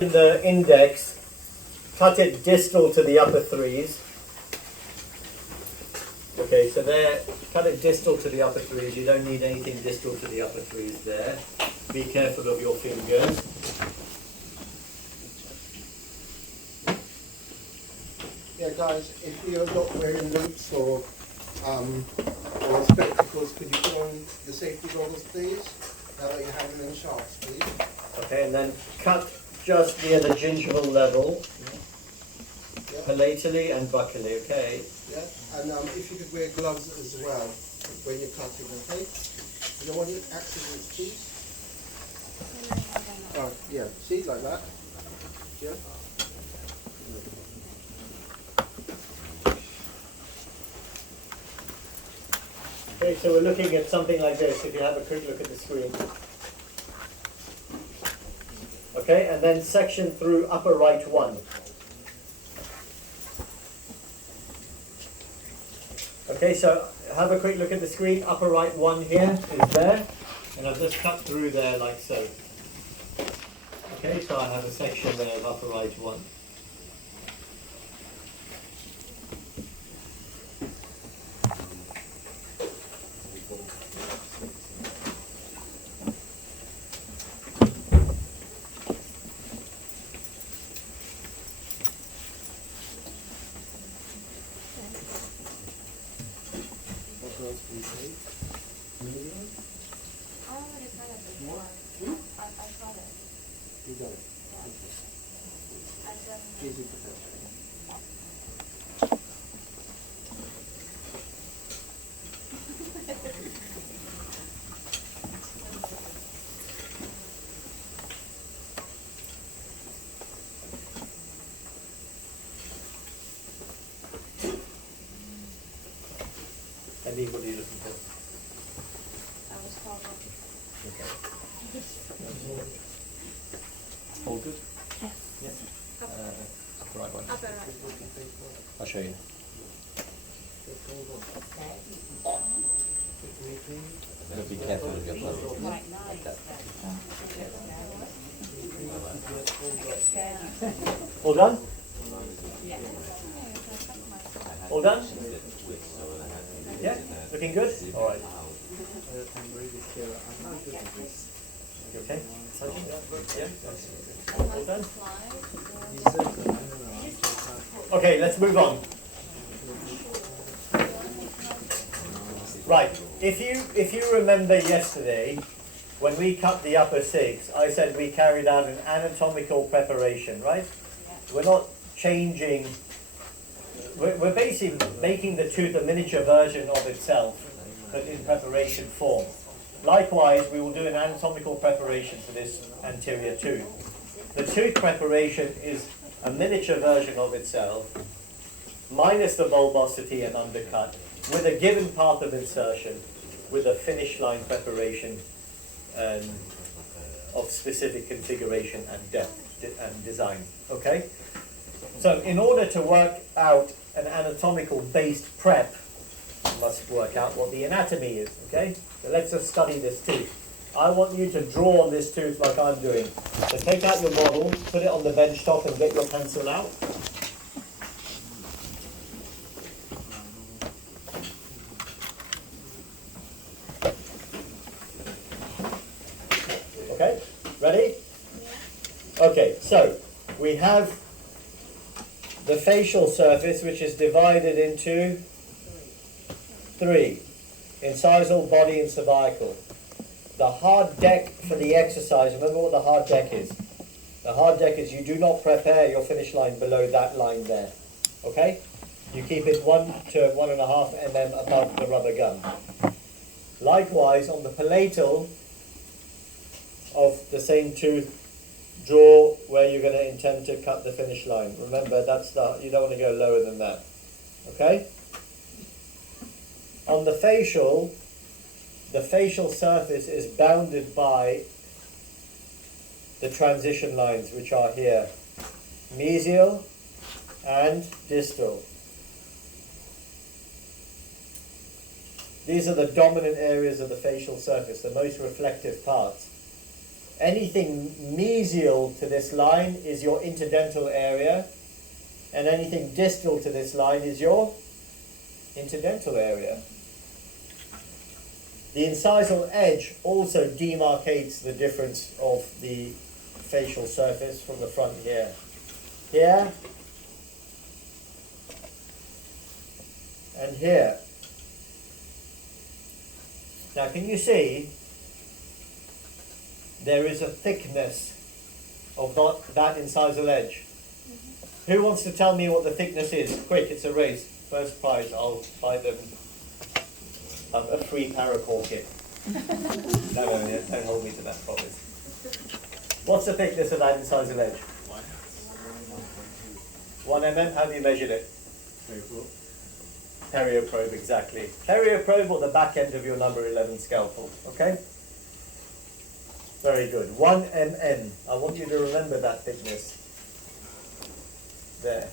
In the index, cut it distal to the upper threes. Okay, so there, cut it distal to the upper threes. You don't need anything distal to the upper threes there. Be careful of your fingers. Yeah, guys, if you're not wearing loops or spectacles, could you put on the safety goggles, please? Now that you're having them sharps, please. Okay, and then cut just near the gingival level, Yeah. palatally and buccally, okay? Yeah, and if you could wear gloves as well when you're cutting, okay? You don't want any accidents, please. Oh, yeah, see, like that. Yeah. Okay, so we're looking at something like this, if you have a quick look at the screen. Okay, and then section through upper right one. Okay, so have a quick look at the screen. Upper right one here is there, and I've just cut through there like so. Okay, so I have a section there of upper right one. What else can you say? I already saw it before. I saw it. You got it. I've done Easy to touch. And what are you looking for? I was called up. Okay. All good? Yes. Yeah. Right one. Upper right. I'll show you. Be careful with your thumb. Like that. All done? All done? Yeah? Looking good? All right. You okay? Yeah? All done? Okay, let's move on. Right. If you remember yesterday, when we cut the upper six, I said we carried out an anatomical preparation, right? We're not changing. We're basically making the tooth a miniature version of itself, but in preparation form. Likewise, we will do an anatomical preparation for this anterior tooth. The tooth preparation is a miniature version of itself, minus the bulbosity and undercut, with a given path of insertion, with a finish line preparation of specific configuration and depth and design. Okay? So in order to work out an anatomical based prep, you must work out what the anatomy is. Okay? So let's just study this tooth. I want you to draw on this tooth like I'm doing. So take out your model, put it on the bench top and get your pencil out. Okay, ready? Okay, so we have the facial surface, which is divided into three: incisal, body, and cervical. The hard deck for the exercise, remember what the hard deck is. The hard deck is you do not prepare your finish line below that line there. Okay? You keep it 1 to 1.5 mm above the rubber gum. Likewise, on the palatal of the same tooth, draw where you're going to intend to cut the finish line. Remember, you don't want to go lower than that. Okay? On the facial surface is bounded by the transition lines, which are here: mesial and distal. These are the dominant areas of the facial surface, the most reflective parts. Anything mesial to this line is your interdental area, and anything distal to this line is your interdental area. The incisal edge also demarcates the difference of the facial surface from the front here. Here and here. Now can you see there is a thickness of that incisal edge? Who wants to tell me what the thickness is? Quick, it's a race. First prize, I'll buy them a free paracord kit. No, don't hold me to that promise. What's the thickness of that incisal edge? 1 mm, how have you measured it? Perioprobe, exactly. Perioprobe or the back end of your number 11 scalpel, okay? Very good. 1 mm. I want you to remember that thickness. There.